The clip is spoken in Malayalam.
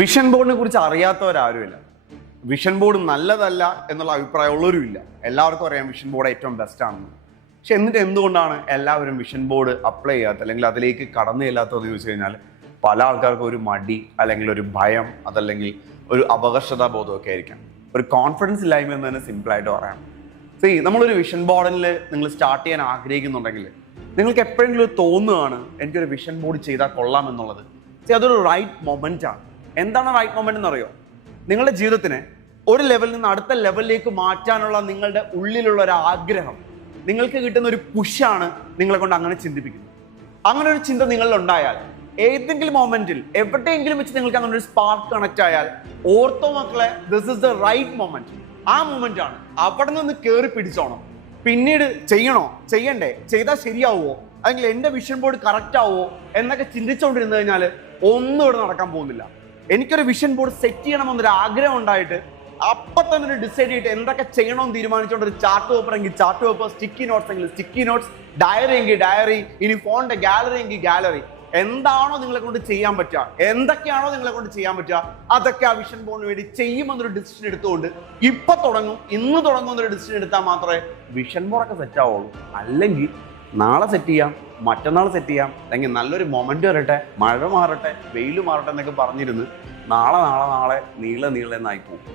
വിഷൻ ബോർഡിനെ കുറിച്ച് അറിയാത്തവരാരുമില്ല. വിഷൻ ബോർഡ് നല്ലതല്ല എന്നുള്ള അഭിപ്രായമുള്ളവരുമില്ല. എല്ലാവർക്കും അറിയാം വിഷൻ ബോർഡ് ഏറ്റവും ബെസ്റ്റ് ആണെന്ന്. പക്ഷെ എന്നിട്ട് എന്തുകൊണ്ടാണ് എല്ലാവരും വിഷൻ ബോർഡ് അപ്ലൈ ചെയ്യാത്ത അല്ലെങ്കിൽ അതിലേക്ക് കടന്നു ചെല്ലാത്തതെന്ന് ചോദിച്ചു കഴിഞ്ഞാൽ പല ആൾക്കാർക്കും ഒരു മടി അല്ലെങ്കിൽ ഒരു ഭയം അതല്ലെങ്കിൽ ഒരു അപകർഷതാ ബോധമൊക്കെ ആയിരിക്കാം. ഒരു കോൺഫിഡൻസ് ഇല്ലായ്മ എന്ന് തന്നെ സിമ്പിളായിട്ട് പറയാം. നമ്മളൊരു വിഷൻ ബോർഡിൽ നിങ്ങൾ സ്റ്റാർട്ട് ചെയ്യാൻ ആഗ്രഹിക്കുന്നുണ്ടെങ്കിൽ നിങ്ങൾക്ക് എപ്പോഴെങ്കിലും തോന്നുകയാണ് എനിക്കൊരു വിഷൻ ബോർഡ് ചെയ്താൽ കൊള്ളാം എന്നുള്ളത്. അതൊരു റൈറ്റ് മൊമെന്റ് ആണ്. എന്താണ് റൈറ്റ് മൊമെന്റ് എന്നറിയോ? നിങ്ങളുടെ ജീവിതത്തിന് ഒരു ലെവലിൽ നിന്ന് അടുത്ത ലെവലിലേക്ക് മാറ്റാനുള്ള നിങ്ങളുടെ ഉള്ളിലുള്ള ഒരു ആഗ്രഹം, നിങ്ങൾക്ക് കിട്ടുന്ന ഒരു പുഷാണ് നിങ്ങളെ കൊണ്ട് അങ്ങനെ ചിന്തിപ്പിക്കുന്നത്. അങ്ങനെ ഒരു ചിന്ത നിങ്ങളിൽ ഉണ്ടായാൽ ഏതെങ്കിലും മൊമെന്റിൽ എവിടെയെങ്കിലും വെച്ച് നിങ്ങൾക്ക് അങ്ങനെ ഒരു സ്പാർക്ക് കണക്ട് ആയാൽ ഓർത്തോ മക്കളെ, this is the right moment. ആ മൊമെന്റ് ആണ്. അവിടെ നിന്ന് കയറി പിടിച്ചോണം. പിന്നീട് ചെയ്യണ്ടേ, ചെയ്താൽ ശരിയാവുമോ, അല്ലെങ്കിൽ എന്റെ വിഷൻ ബോർഡ് കറക്റ്റ് ആവുമോ എന്നൊക്കെ ചിന്തിച്ചുകൊണ്ടിരുന്നു കഴിഞ്ഞാൽ ഒന്നും ഇവിടെ നടക്കാൻ പോകുന്നില്ല. എനിക്കൊരു വിഷൻ ബോർഡ് സെറ്റ് ചെയ്യണമെന്നൊരു ആഗ്രഹം ഉണ്ടായിട്ട് അപ്പൊ തന്നെ ഒരു ഡിസൈഡ് ചെയ്തിട്ട് എന്തൊക്കെ ചെയ്യണമെന്ന് തീരുമാനിച്ചുകൊണ്ട് ഒരു ചാർട്ട് പേപ്പർ എങ്കിൽ ചാർട്ട് പേപ്പർ, സ്റ്റിക്കി നോട്ട്സ് എങ്കിൽ സ്റ്റിക്കി നോട്ട്സ്, ഡയറി എങ്കിൽ ഡയറി, ഇനി ഫോണിന്റെ ഗാലറി എങ്കിൽ ഗാലറി, എന്താണോ നിങ്ങളെ കൊണ്ട് ചെയ്യാൻ പറ്റുക, എന്തൊക്കെയാണോ നിങ്ങളെ കൊണ്ട് ചെയ്യാൻ പറ്റുക അതൊക്കെ ആ വിഷൻ ബോർഡിന് വേണ്ടി ചെയ്യുമെന്നൊരു ഡിസിഷൻ എടുത്തുകൊണ്ട് ഇന്ന് തുടങ്ങും എന്നൊരു ഡിസിഷൻ എടുത്താൽ മാത്രമേ വിഷൻ ബോർഡൊക്കെ സെറ്റ് ആവുള്ളൂ. അല്ലെങ്കിൽ നാളെ സെറ്റ് ചെയ്യാം, മറ്റന്നാൾ സെറ്റ് ചെയ്യാം, അല്ലെങ്കിൽ നല്ലൊരു മൊമെന്റ് വരട്ടെ, മഴ മാറട്ടെ, വെയിൽ മാറട്ടെ എന്നൊക്കെ പറഞ്ഞിരുന്ന് നാളെ നീളെ എന്നായി പോകും.